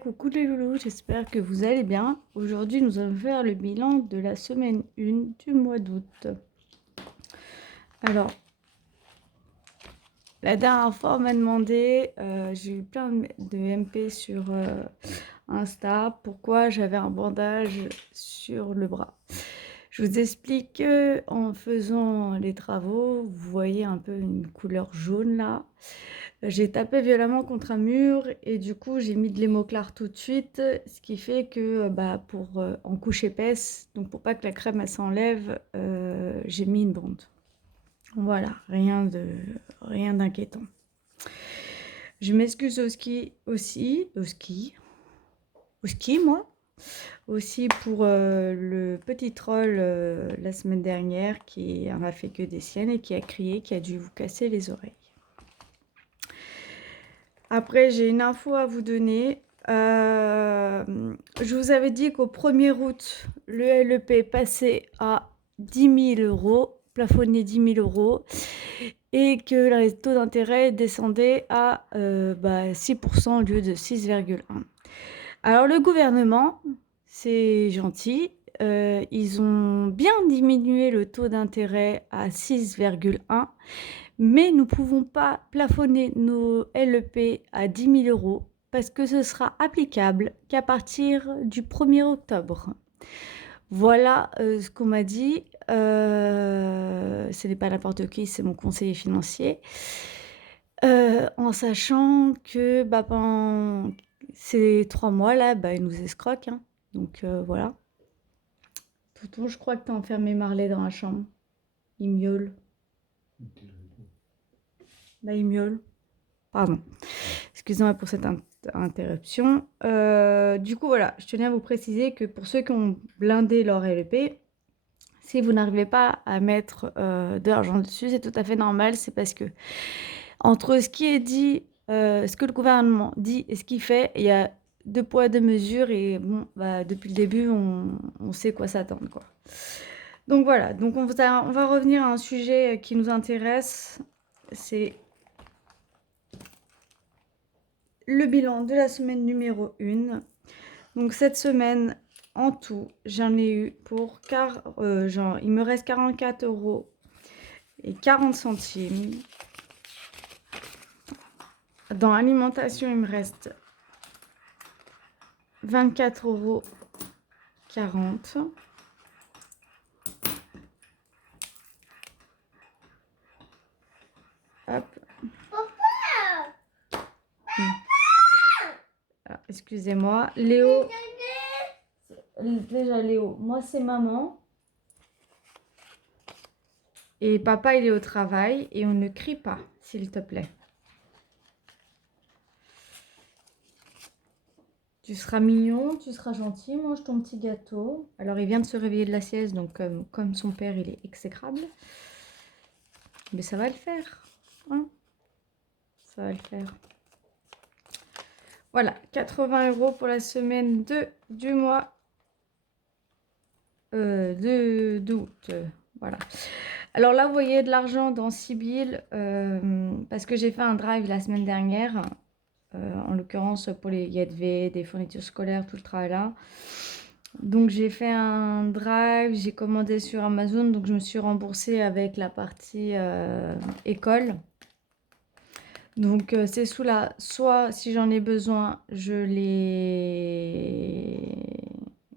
Coucou les loulous, j'espère que vous allez bien. Aujourd'hui, nous allons faire le bilan de la semaine 1 du mois d'août. Alors, la dernière fois, on m'a demandé, j'ai eu plein de MP sur Insta, pourquoi j'avais un bandage sur le bras. Je vous explique que en faisant les travaux, vous voyez un peu une couleur jaune là. J'ai tapé violemment contre un mur et du coup j'ai mis de l'hémoclar tout de suite, ce qui fait que en couche épaisse, donc pour pas que la crème elle s'enlève, j'ai mis une bande. Voilà, rien d'inquiétant. Je m'excuse au ski aussi, moi, aussi pour le petit troll la semaine dernière qui en a fait que des siennes et qui a crié, qui a dû vous casser les oreilles. Après, j'ai une info à vous donner. Je vous avais dit qu'au 1er août, le LEP passait à 10 000 euros, plafonné 10 000 euros, et que le taux d'intérêt descendait à 6% au lieu de 6,1. Alors le gouvernement, c'est gentil, ils ont bien diminué le taux d'intérêt à 6,1, mais nous ne pouvons pas plafonner nos LEP à 10 000 euros parce que ce sera applicable qu'à partir du 1er octobre. Voilà ce qu'on m'a dit. Ce n'est pas n'importe qui, c'est mon conseiller financier. En sachant que pendant ces 3 mois-là, ils nous escroquent. Hein. Donc voilà. Touton, je crois que tu as enfermé Marley dans la chambre. Il miaule. Là, il miaule. Pardon. Excusez-moi pour cette interruption. Du coup, voilà, je tenais à vous préciser que pour ceux qui ont blindé leur LEP, si vous n'arrivez pas à mettre de l'argent dessus, c'est tout à fait normal. C'est parce que entre ce qui est dit, ce que le gouvernement dit et ce qu'il fait, il y a 2 poids, 2 mesures. Et bon, depuis le début, on sait quoi s'attendre, quoi. Donc voilà, donc on va revenir à un sujet qui nous intéresse. C'est le bilan de la semaine numéro 1. Donc cette semaine, en tout, j'en ai eu pour il me reste 44 euros et 40 centimes. Dans l'alimentation, il me reste 24 euros 40. Hop. Ah, excusez-moi. Léo. Déjà Léo, moi c'est maman. Et papa il est au travail et on ne crie pas, s'il te plaît. Tu seras mignon, tu seras gentil, mange ton petit gâteau. Alors il vient de se réveiller de la sieste, donc comme son père il est exécrable. Mais ça va le faire. Hein, ça va le faire. Voilà, 80 euros pour la semaine du mois d'août. Voilà. Alors là, vous voyez de l'argent dans Sibyl, parce que j'ai fait un drive la semaine dernière, en l'occurrence pour les YEDV, des fournitures scolaires, tout le travail là. Donc j'ai fait un drive, j'ai commandé sur Amazon, donc je me suis remboursée avec la partie école. Donc c'est sous la, soit si j'en ai besoin, je les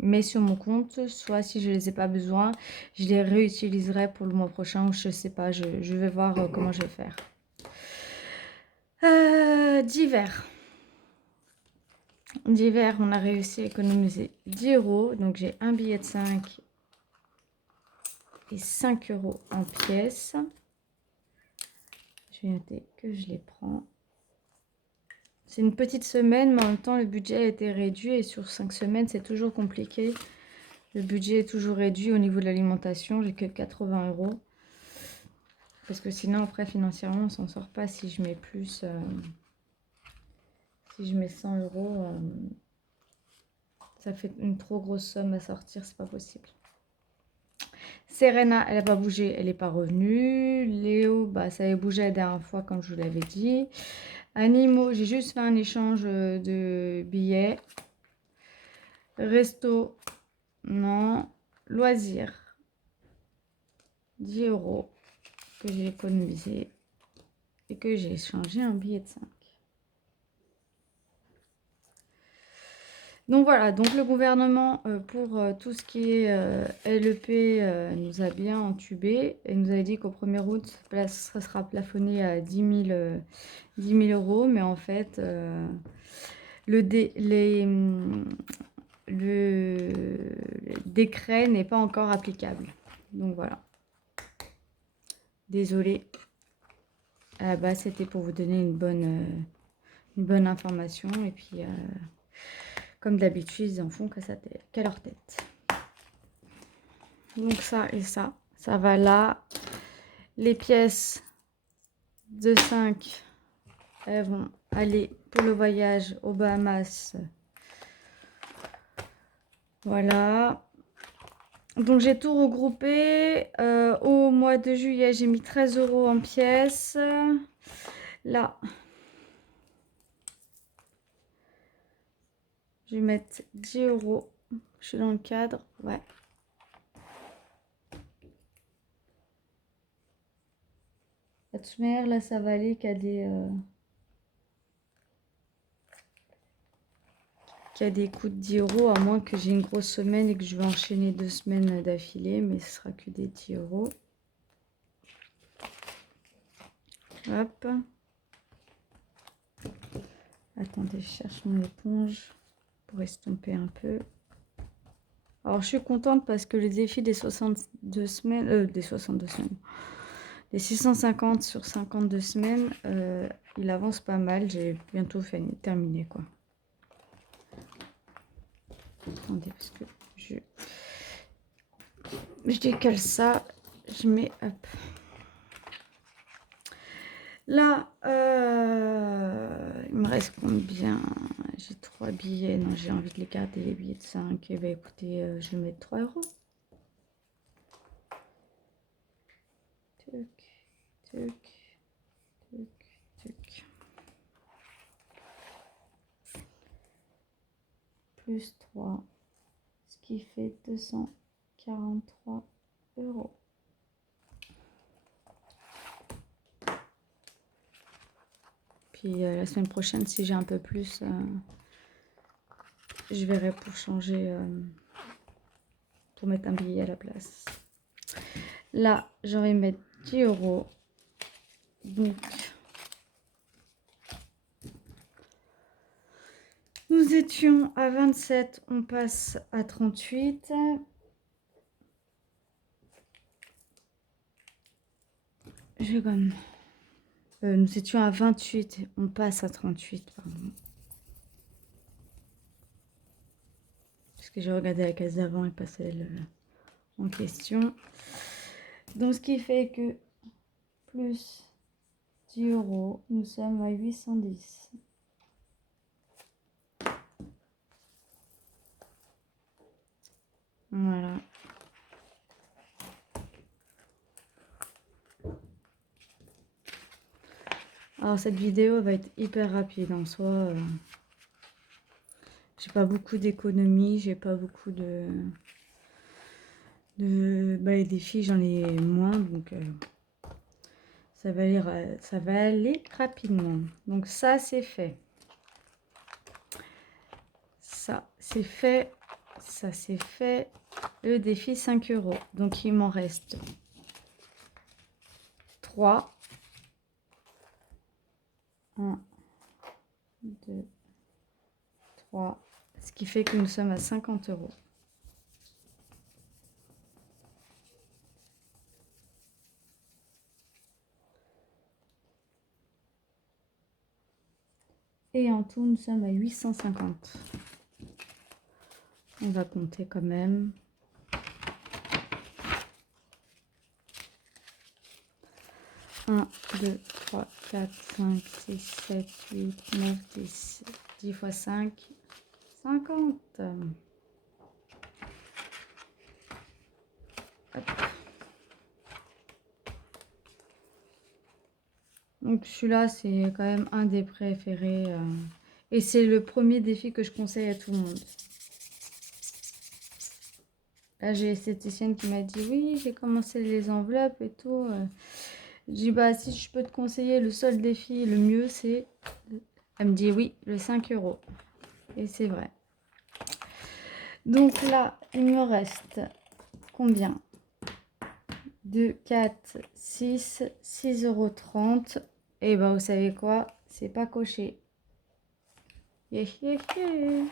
mets sur mon compte, soit si je les ai pas besoin, je les réutiliserai pour le mois prochain ou je sais pas, je vais voir comment je vais faire. Divers. Divers, on a réussi à économiser 10 euros, donc j'ai un billet de 5 et 5 euros en pièces. Je vais noter que je les prends. C'est une petite semaine, mais en même temps, le budget a été réduit. Et sur 5 semaines, c'est toujours compliqué. Le budget est toujours réduit au niveau de l'alimentation. J'ai que 80 euros. Parce que sinon, après, financièrement, on s'en sort pas si je mets plus. Si je mets 100 euros, ça fait une trop grosse somme à sortir. C'est pas possible. Serena, elle n'a pas bougé, elle n'est pas revenue. Léo, ça avait bougé la dernière fois, comme je vous l'avais dit. Animaux, j'ai juste fait un échange de billets. Resto, non. Loisirs, 10 € que j'ai économisé et que j'ai échangé un billet de 5. Donc voilà, donc le gouvernement, pour tout ce qui est LEP, nous a bien entubé et nous avait dit qu'au 1er août, ça sera plafonné à 10 000 €, mais en fait, le décret n'est pas encore applicable. Donc voilà. Désolée. À la base, c'était pour vous donner une bonne information. Et puis, comme d'habitude, ils en font qu'à leur tête. Donc ça et ça, ça va là. Les pièces de 5, elles vont aller pour le voyage aux Bahamas. Voilà. Donc j'ai tout regroupé. Au mois de juillet, j'ai mis 13 € en pièces. Là, je vais mettre 10 €. Je suis dans le cadre. Ouais. La toute manière, là, ça va aller qu'à des coûts de 10 €, à moins que j'ai une grosse semaine et que je vais enchaîner 2 semaines d'affilée, mais ce sera que des 10 €. Hop. Attendez, je cherche mon éponge pour estomper un peu. Alors, je suis contente parce que le défi des 62 semaines, des 650 sur 52 semaines, il avance pas mal. J'ai bientôt terminé, quoi. Attendez, parce que je décale ça, je mets, hop. Là, il me reste combien? J'ai 3 billets. Non, j'ai envie de les garder, les billets de 5. Eh bien, écoutez, je vais mettre 3 €. Tuc, tuc, tuc, tuc. Plus 3, ce qui fait 243 €. Puis la semaine prochaine, si j'ai un peu plus, je verrai pour changer, pour mettre un billet à la place. Là, je vais mettre 10 €. Donc, nous étions à 27, on passe à 38. Nous étions à 28, on passe à 38, pardon. Parce que j'ai regardé la case d'avant et pas celle en question. Donc, ce qui fait que plus 10 €, nous sommes à 810. Voilà. Alors, cette vidéo va être hyper rapide en soi. J'ai pas beaucoup d'économies, j'ai pas beaucoup les défis, j'en ai moins, donc ça va aller rapidement. Donc ça, c'est fait. Ça, c'est fait. Ça, c'est fait. Le défi 5 €. Donc, il m'en reste 3. 1, 2, 3. Ce qui fait que nous sommes à 50 €. Et en tout, nous sommes à 850. On va compter quand même. 1, 2, 3, 4, 5, 6, 7, 8, 9, 10. 10 fois 5, 50. Hop. Donc celui-là, c'est quand même un des préférés. Et c'est le premier défi que je conseille à tout le monde. Là, j'ai l'esthéticienne qui m'a dit, oui, j'ai commencé les enveloppes et tout. Je dis, bah, si je peux te conseiller le seul défi, le mieux, c'est... Elle me dit, oui, le 5 €. Et c'est vrai. Donc là, il me reste combien? 2, 4, 6, 6,30 €. Et bah, vous savez quoi? C'est pas coché. Yeah, yeah, yeah.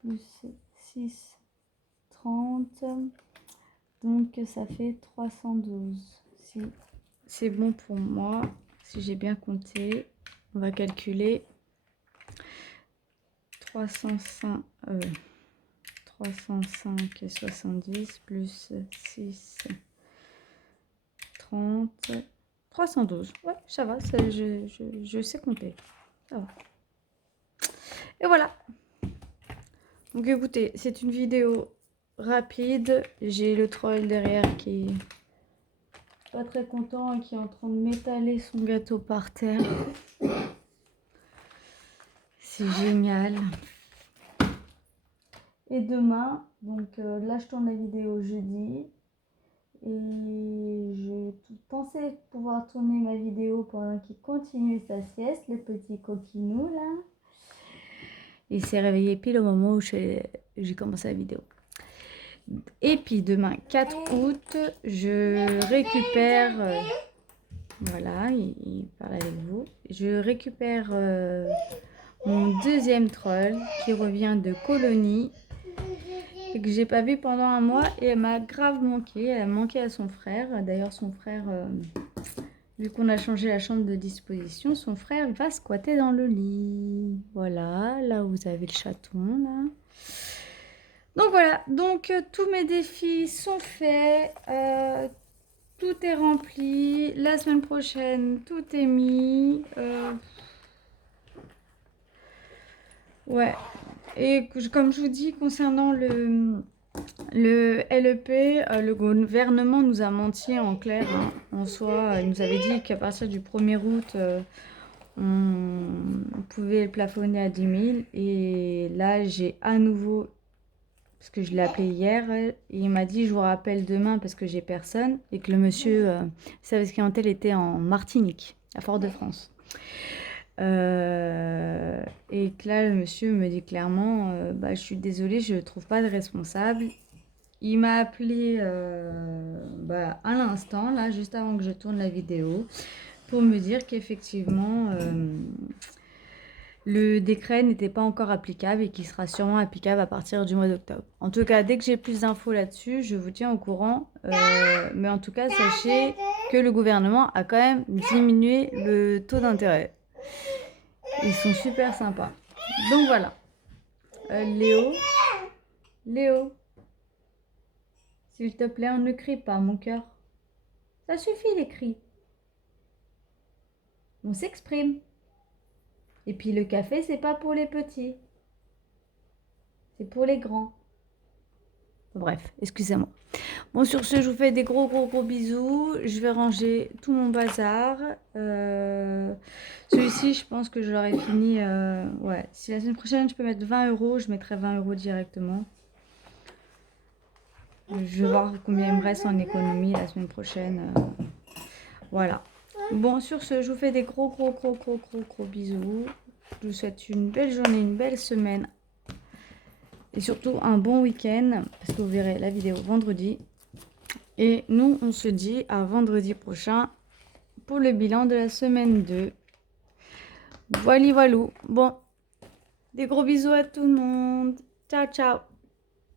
Plus 6, 30. Donc ça fait 312. Si c'est bon pour moi, si j'ai bien compté, on va calculer. 305, 305,70 plus 6, 30, 312. Ouais, ça va, ça, je sais compter. Ça va. Et voilà. Donc écoutez, c'est une vidéo rapide. J'ai le troll derrière qui est pas très content et qui est en train de m'étaler son gâteau par terre. C'est génial. Et demain, donc là je tourne la vidéo jeudi. Et je pensais pouvoir tourner ma vidéo pendant qu'il continue sa sieste, le petit coquinou là. Il s'est réveillé pile au moment où j'ai commencé la vidéo. Et puis demain, 4 août, je récupère... voilà, il parle avec vous. Je récupère mon deuxième troll qui revient de colonie. Et que j'ai pas vu pendant un mois et elle m'a grave manqué. Elle a manqué à son frère. D'ailleurs, son frère, vu qu'on a changé la chambre de disposition, son frère va squatter dans le lit. Voilà, là où vous avez le chaton, là. Donc voilà, donc tous mes défis sont faits. Tout est rempli. La semaine prochaine, tout est mis. Ouais. Et comme je vous dis, concernant le LEP, le gouvernement nous a menti en clair. Hein. En soi, il nous avait dit qu'à partir du 1er août, on pouvait le plafonner à 10 000. Et là, j'ai à nouveau, parce que je l'ai appelé hier, et il m'a dit, je vous rappelle demain parce que j'ai personne. Et que le monsieur, service clientèle, était en Martinique, à Fort-de-France. Et que là, le monsieur me dit clairement, bah, je suis désolée, je ne trouve pas de responsable. Il m'a appelé bah, à l'instant, là, juste avant que je tourne la vidéo, pour me dire qu'effectivement, le décret n'était pas encore applicable et qu'il sera sûrement applicable à partir du mois d'octobre. En tout cas, dès que j'ai plus d'infos là-dessus, je vous tiens au courant. Mais en tout cas, sachez que le gouvernement a quand même diminué le taux d'intérêt. Ils sont super sympas. Donc voilà. Léo, s'il te plaît, on ne crie pas, mon cœur. Ça suffit les cris. On s'exprime. Et puis le café, c'est pas pour les petits. C'est pour les grands. Bref, excusez-moi. Bon, sur ce, je vous fais des gros bisous. Je vais ranger tout mon bazar. Celui-ci, je pense que je l'aurai fini. Ouais, si la semaine prochaine, je peux mettre 20 €, je mettrai 20 € directement. Je vais voir combien il me reste en économie la semaine prochaine. Voilà. Bon, sur ce, je vous fais des gros bisous. Je vous souhaite une belle journée, une belle semaine. Et surtout un bon week-end. Parce que vous verrez la vidéo vendredi. Et nous, on se dit à vendredi prochain pour le bilan de la semaine 2. Voilà. Bon, des gros bisous à tout le monde. Ciao, ciao.